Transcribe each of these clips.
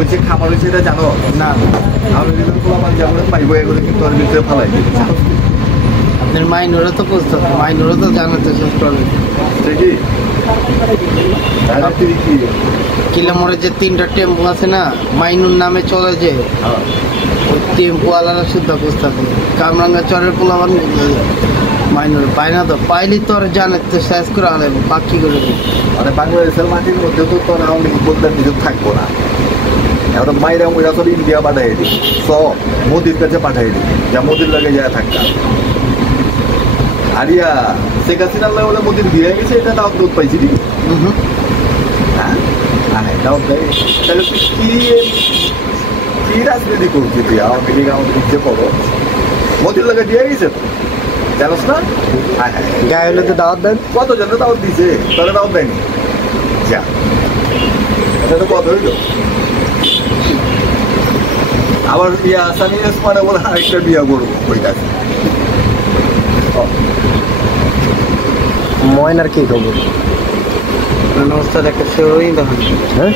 হচ্ছে খাবার হয়েছে এটা জানো না আমি কিন্তু পোলাপান যেমন পাইবো এগুলো কিন্তু ওর ভিতরে ফেলাই আপনার মাইনুরও তো বুঝতে হবে, মাইনুরও তো জানাতে শেষ করবে। ঠিকই তুই কি কিলোমোড়ে যে 3টা টেম্পো আছে না, মাইনুর নামে চলে যে ওই টেম্পোওয়ালারা শুদ্ধ বুঝতে হবে। কামরাঙ্গা চরের পোলাবান মাইনুর পায় না, তো পাইলি তো আর জানাতে শেষ করে আলে বাকি করে দেবে। মানে বাংলাদেশের মাটির মধ্যে তো তোর আওয়ামী লীগ বলতে কিছু থাকবো না। এখন মাইরা মুইরা সব ইন্ডিয়া পাঠাই দিই, সব মোদির কাছে পাঠাই দিই, যা মোদির লাগে যা থাকতাম। আরিয়া শেখ হাসিনার লাগে মোদির বিয়ে গেছে, এটা তাও দুধ পাইছি দিবি। হ্যাঁ হ্যাঁ তাও দেয়। তাহলে তুই কি রাজনীতি করছি তুই? আওয়ামী লীগ যে করো মোদির লাগে দিয়ে গেছে তো জানোস না? হ্যাঁ হ্যাঁ গায়ে হলে তো দাওয়াত দেন। কত জনে দাওয়াত দিছে, তাহলে দাওয়াত দেয়নি। যা এটা তো কত হইল। আবার ইয়া সানি ওসমানে বলে আরেকটা বিয়া করবো ওই কাছে। ময়নার কি খবর? ওস্তাদ একটা শেরওয়ানি দেখেন। হ্যাঁ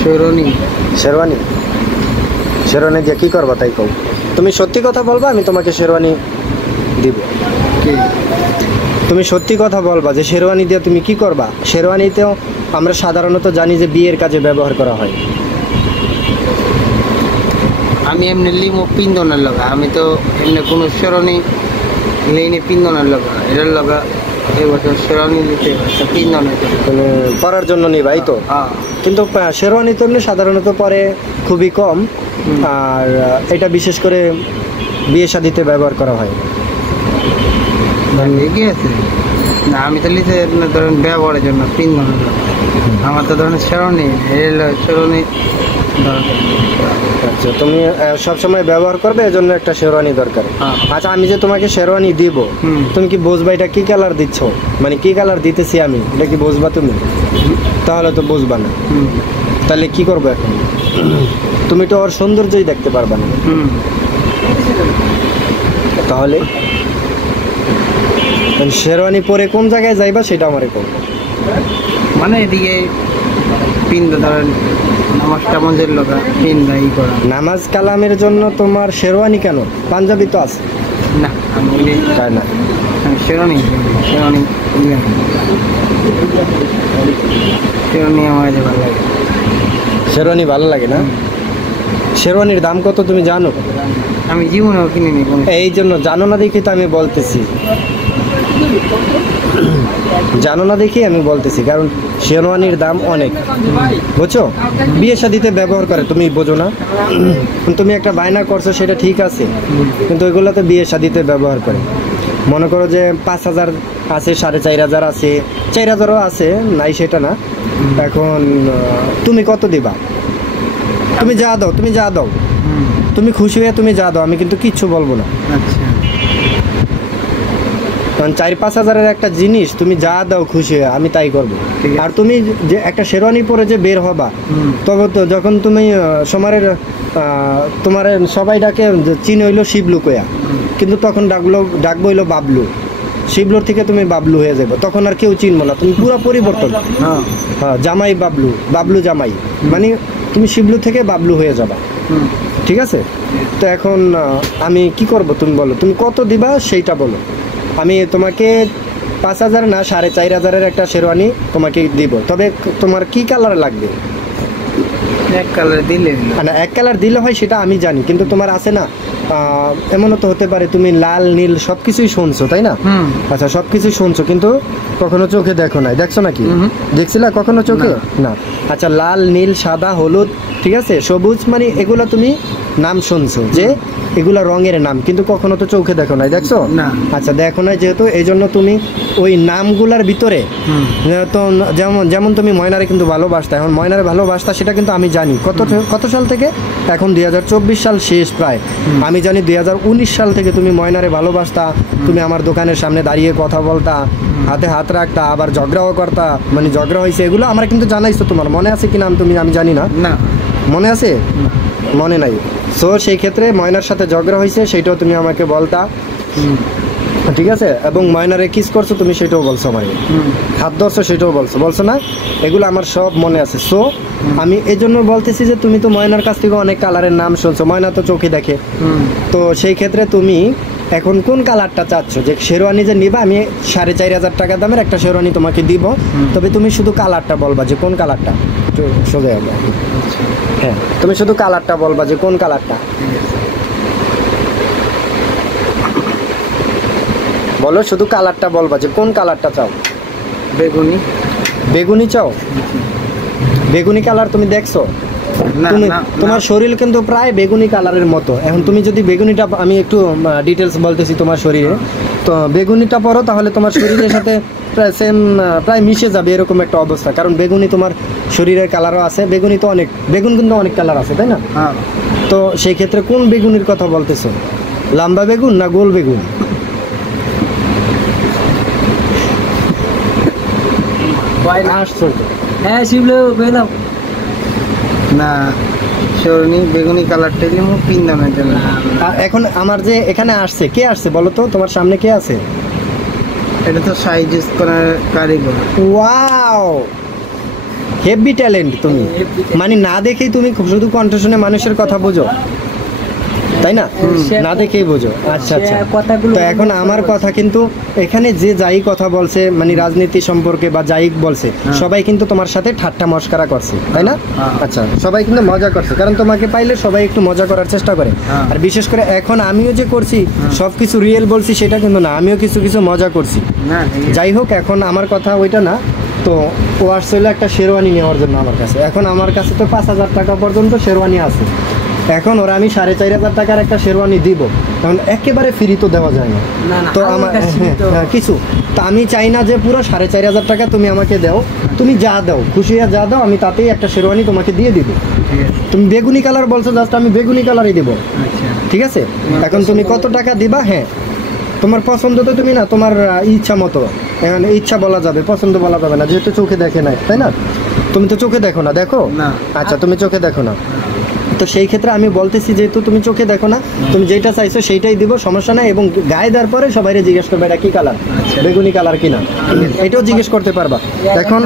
শেরওয়ানি শেরওয়ানি শেরওয়ানি দিয়ে কি করবা তাই কও? তুমি সত্যি কথা বলবা, আমি তোমাকে শেরওয়ানি দিব। কি তুমি সত্যি কথা বলবা যে শেরওয়ানি দিয়ে তুমি কি করবা? শেরওয়ানিতেও আমরা সাধারণত জানি যে বিয়ের কাজে ব্যবহার করা হয়। আমি এমনি লিমো পিন্দনের লগা, আমি তো এমনি কোনো শেরওয়ানি লেনে পিন্দনের লগা, এটার লগা এবছর শেরওয়ানি নিতে একটা পিন্দনের মানে পরার জন্য নিবা এই তো। কিন্তু শেরওয়ানি তো এমনি সাধারণত পরে খুবই কম, আর এটা বিশেষ করে বিয়ে শাদিতে ব্যবহার করা হয়। কি আছে না, আমি তো লিতে ধরেন ব্যবহারের জন্য পিন্দনের লগা। আমার তো ধরেন শেরওয়ানি শেরওয়ানি আচ্ছা, তুমি সবসময় ব্যবহার করবে, এজন্য একটা শেরওয়ানি দরকার। হ্যাঁ। আচ্ছা, আমি যে তোমাকে শেরওয়ানি দিব, তুমি কি বুঝবা এটা কি কালার দিচ্ছ? মানে কি কালার দিতেছি আমি, এটা কি বুঝবা তুমি? তাহলে তো বুঝবা না। তাহলে কি করবো এখন? তুমি তো ওর সৌন্দর্যই দেখতে পারবা না। তাহলে শেরওয়ানি পরে কোন জায়গায় যাইবা সেটা আমারে করবো। মানে এদিকে পিন্দ ধরেন নামাজ টামাজের লগা পিন্দা ই করা। নামাজ কালামের জন্য তোমার শেরওয়ানি কেন? পাঞ্জাবি তো আছে না আমি তাই না? শেরওয়ানি শেরওয়ানি শেরওয়ানি আমার কাছে ভালো লাগে। শেরওয়ানি ভালো লাগে না? শেরওয়ানির দাম কত তুমি জানো? আমি জীবনেও কিনিনি কোনো। এই জন্য জানো না দেখি তো আমি বলতেছি, জানো না দেখি আমি বলতেছি, কারণ শেরওয়ানির দাম অনেক, বুঝছো? বিয়ে শাদিতে ব্যবহার করে, তুমি বোঝো না? তুমি একটা বায়না করছো সেটা ঠিক আছে, কিন্তু ওইগুলোতে বিয়ে শাদিতে ব্যবহার করে। মনে করো যে 5,000 আছে, 4,500 আছে, 4,000ও আছে, নাই সেটা না। এখন তুমি কত দিবা? তুমি যা দাও, তুমি যা দাও, তুমি খুশি হয়ে তুমি যা দাও, আমি কিন্তু কিচ্ছু বলবো না। আচ্ছা, কারণ 4-5 হাজারের একটা জিনিস তুমি যা দাও খুশি হয়ে, আমি তাই করবো। আর তুমি যে একটা শেরওয়ানি পরে যে বের হবা, তবে তো যখন তুমি সমারের তোমার সবাই ডাকে চিন হইলো শিবলু কয়া, কিন্তু তখন ডাকবো হইলো বাবলু। শিবলুর থেকে তুমি বাবলু হয়ে যাবো, তখন আর কেউ চিনবো না, তুমি পুরো পরিবর্তন। হ্যাঁ, জামাই বাবলু, বাবলু জামাই, মানে তুমি শিবলু থেকে বাবলু হয়ে যাবা। ঠিক আছে? তো এখন আমি কি করব তুমি বলো, তুমি কত দিবা সেইটা বলো। আমি তোমাকে 5,000 না 4,500-এর একটা শেরওয়ানি তোমাকে দিব, তবে তোমার কি কালার লাগবে? এক কালার দিলে না, এক কালার দিলে হয় সেটা আমি জানি, কিন্তু তোমার আছে না, এমনও তো হতে পারে তুমি লাল নীল সব কিছুই শুনছো, তাই না? আচ্ছা, সব কিছুই শুনছো কিন্তু কখনো চোখে দেখো নাই, দেখছো নাকি? দেখছিলা কখনো চোখে? না। আচ্ছা, লাল নীল সাদা হলুদ, ঠিক আছে, সবুজ, মানে এগুলো তুমি নাম শুনছো যে এগুলা রঙের নাম, কিন্তু কখনো তো চোখে দেখো নাই, দেখছো না? আচ্ছা, দেখো নাই যেহেতু, এই জন্য তুমি ওই নামগুলার ভিতরে তো যেমন তুমি ময়নারে কিন্তু ভালোবাসতা, এখন ময়নারে ভালোবাসতা সেটা কিন্তু আমি জানি কত সাল থেকে, এখন 2024 সাল শেষ প্রায়, আমি জানি 2019 সাল থেকে তুমি ময়নারে ভালোবাসতা। তুমি আমার দোকানের সামনে দাঁড়িয়ে কথা বলতা, হাতে হাত রাখতা, আবার ঝগড়াও করতা, মানে ঝগড়া হয়েছে, এগুলো আমার কিন্তু জানাইছো। তোমার মনে আছে কিনা আমি জানি না, মনে আছে? মনে নাই। সো সেই ক্ষেত্রে ময়নার সাথে ঝগড়া হয়েছে, সেইটাও তুমি আমাকে বলতা। ঠিক আছে, এবং ময়নারে কিস করছো তুমি সেটাও বলছো আমাকে, হাত ধরছো সেটাও বলছো না, এগুলো আমার সব মনে আছে। সো আমি এই জন্য বলতেছি যে তুমি তো ময়নার কাছ থেকে অনেক কালারের নাম শুনছো, ময়না তো চোখে দেখে, তো সেই ক্ষেত্রে তুমি এখন কোন কালারটা চাচ্ছ? যে শেরওয়ানি যে নিবা, আমি 4,500 টাকা দামের একটা শেরওয়ানি তোমাকে দিব, তবে তুমি শুধু কালারটা বলবা যে কোন কালারটা। একটু সোজা হবে, হ্যাঁ তুমি শুধু কালারটা বলবা যে কোন কালারটা। বলো, শুধু কালারটা বলবা যে কোন কালারটা চাও। বেগুনি। বেগুনি চাও? বেগুনি কালার তুমি দেখছো? তুমি তোমার শরীর কিন্তু প্রায় বেগুনি কালারের মতো। এখন তুমি যদি বেগুনিটা, আমি একটু ডিটেলস বলতেছি তোমার শরীরে, তো বেগুনিটা পরো তাহলে তোমার শরীরের সাথে প্রায় সেম, প্রায় মিশে যাবে এরকম একটা অবস্থা। কারণ বেগুনি তোমার শরীরের কালারও আছে, বেগুনি তো অনেক, বেগুন কিন্তু অনেক কালার আছে, তাই না? তো সেই ক্ষেত্রে কোন বেগুনির কথা বলতেছো? লম্বা বেগুন না গোল বেগুন? হ্যাঁ শিবলো পেলাম না, শরণি বেগুনি কালারটাই নিয়ে পিন্দামের জন্য। এখন আমার যে এখানে আসছে, কে আসছে বলো তো, তোমার সামনে কে আছে? এটা তো সাইজ ইউজ করার কারিগর। ওয়াও, হেভি ট্যালেন্ট তুমি, মানে না দেখেই তুমি শুধু কণ্ঠ শুনে মানুষের কথা বোঝো, তাই না? না দেখেই বোঝো। আচ্ছা আচ্ছা, তো এখন আমার কথা কিন্তু এখানে যে যাই কথা বলছে, মানে রাজনীতি সম্পর্কে বা যাই বলছে, সবাই কিন্তু তোমার সাথে ঠাট্টা মস্করা করছে, তাই না? আচ্ছা, সবাই কিন্তু মজা করছে, কারণ তোমাকে পাইলে সবাই একটু মজা করার চেষ্টা করে। আর বিশেষ করে এখন আমিও যে করছি সবকিছু রিয়েল বলছি সেটা কিন্তু না, আমিও কিছু কিছু মজা করছি। যাই হোক, এখন আমার কথা ওইটা না, তো ও আসছিল একটা শেরওয়ানি নেওয়ার জন্য আমার কাছে। এখন আমার কাছে তো 5,000 টাকা পর্যন্ত শেরওয়ানি আছে। এখন ওরা আমি 4,500 টাকার একটা শেরওয়ানি দিব, কারণ একেবারে ফ্রি তো দেওয়া যায় না। তো আমার কিছু, তো আমি চাই না যে পুরো 4,500 টাকা তুমি আমাকে দাও, তুমি যা দাও, খুশি হয়ে যা দাও, আমি তাতেই একটা শেরওয়ানি তোমাকে দিয়ে দিব। তুমি বেগুনি কালার বলছো, জাস্ট আমি বেগুনি কালারই দিব, ঠিক আছে? এখন তুমি কত টাকা দিবা? হ্যাঁ, তোমার পছন্দ তো তুমি না, তোমার ইচ্ছা মতো, এখন ইচ্ছা বলা যাবে, পছন্দ বলা যাবে না, যেহেতু চোখে দেখে নাই, তাই না? তুমি তো চোখে দেখো না, দেখো? আচ্ছা, তুমি চোখে দেখো না, তো সেই ক্ষেত্রে আমি বলতেছি যেহেতু তুমি চোখে দেখো না, তুমি যেটা চাইছো সেইটাই দিব, সমস্যা নাই। এবং গায়ে দেওয়ার পরে সবাই জিজ্ঞেস করবে এটা কি কালার, বেগুনি কালার কিনা, এটাও জিজ্ঞেস করতে পারবা। এখন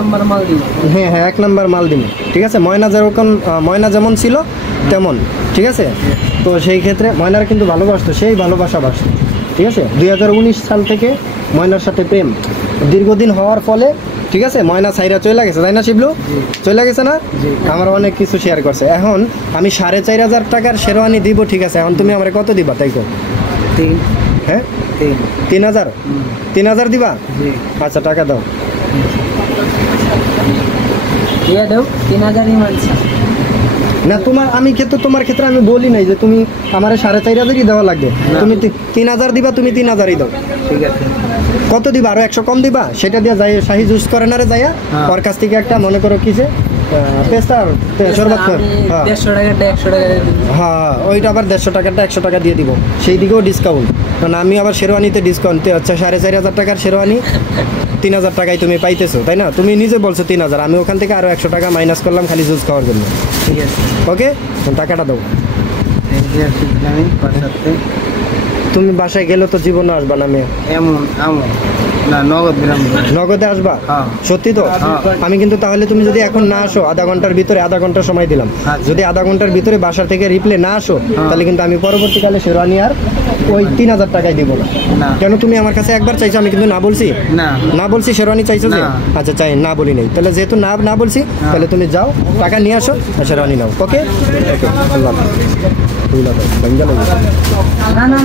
হ্যাঁ হ্যাঁ, 1 নম্বর মাল দিব, ঠিক আছে? ময়না যেমন ছিল তেমন, ঠিক আছে? তো সেই ক্ষেত্রে ময়নার কিন্তু ভালোবাসতো, সেই ভালোবাসা বাসতো, ঠিক আছে? 2019 সাল থেকে ময়নার সাথে প্রেম দীর্ঘদিন হওয়ার ফলে, ঠিক আছে, ময়না সাইরা চলে গেছে, তাই না শিবলু? চলে গেছে না? আমার অনেক কিছু শেয়ার করছে। এখন আমি 4,500 টাকার শেরওয়ানি দিব, ঠিক আছে? এখন তুমি আমার কত দিবা তাই কো? 3। হ্যাঁ, 3,000? 3,000 দিবা? আচ্ছা, টাকা দাও। দাও 3,000ই মানছি না, আমি ক্ষেত্রে, তোমার ক্ষেত্রে আমি বলি নাই যে তুমি আমার 4,500ই দেওয়া লাগবে, তুমি 3,000 দিবা, তুমি 3,000ই দাও, ঠিক আছে? কত দিবা? আরো 100 কম দিবা? সেটা দিয়ে যাই শাহি জুস করে না রে, যাইয়া ওর কাছ থেকে একটা মনে করো কি যে পেস্তার শরবত, হ্যাঁ 150 টাকা হ্যাঁ, ওইটা আবার 150 টাকাটা 100 টাকা দিয়ে দিব, সেই দিকেও ডিসকাউন্ট। কারণ আমি আবার শেরওয়ানিতে ডিসকাউন্ট, আচ্ছা 4,500 টাকার শেরওয়ানি 3,000 টাকায় তুমি পাইতেছো, তাই না? তুমি নিজে বলছো 3,000, আমি ওখান থেকে আরো 100 টাকা মাইনাস করলাম খালি জুস খাওয়ার জন্য, ঠিক আছে? ওকে, টাকাটা দাও। তুমি বাসায় গেলে তো জীবনে আসবা না মেয়ে, এমন না, নগদে আসবা? সত্যি তো? আমি কিন্তু তাহলে তুমি যদি এখন না আসো, আধা ঘন্টার ভিতরে, আধা ঘন্টা সময় দিলাম, যদি আধা ঘন্টার ভিতরে বাসা থেকে রিপ্লে না আসো, তাহলে কিন্তু আমি পরবর্তীকালে শেরওয়ানি আর ওই 3,000 টাকায় দিব না। কেন, তুমি আমার কাছে একবার চাইছো, আমি কিন্তু না বলছি, না বলছি শেরওয়ানি চাইছো যে? আচ্ছা, চাই না বলি নাই, তাহলে যেহেতু না বলছি, তাহলে তুমি যাও, টাকা নিয়ে আসো, শেরওয়ানি নাও, ওকে?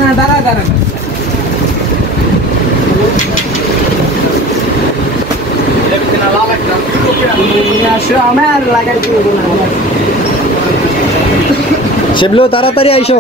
না, দাঁড়া শিবলু, তাড়াতাড়ি আইসো।